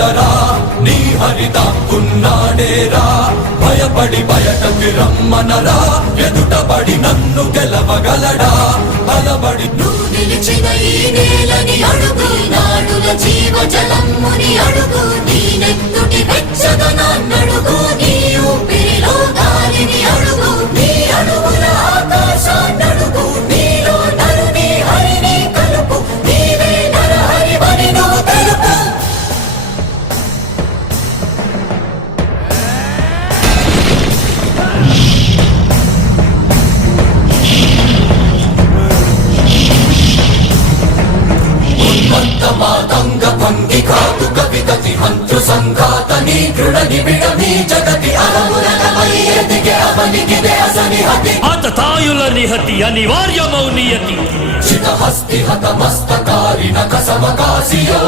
పడరా నీ హరిత ఉన్నాడేరా భయపడి బయటకి రమ్మనరా ఎదుటపడి నన్ను గెలవగలడా బలబడి నువ్వు నిలిచిన ఈ నేలని అడుగు నాడుల జీవజలమ్ముని అడుగు నీ నెత్తుటి వెచ్చదనాన్నడుగు నీ ఊపిరిలో గాలిని అడుగు నీ అడుగుల ఆకాశాన్నడుగు నీలో నరుని హరిని కలుపు నీవే నరహరివని నువ్వు తెలుపు మాతంగ భంగి ఘాతు కవిగతి హంతు సంఘాతని దృఢ నిబిడమీ జగతి అలమురలమై ఎదిగే అవనిగిదే అసని హతి ఆతతాయుల నిహతి అనివార్యమౌ నియతి చిత హస్తి హత మస్తకారిణ కసమకాసియో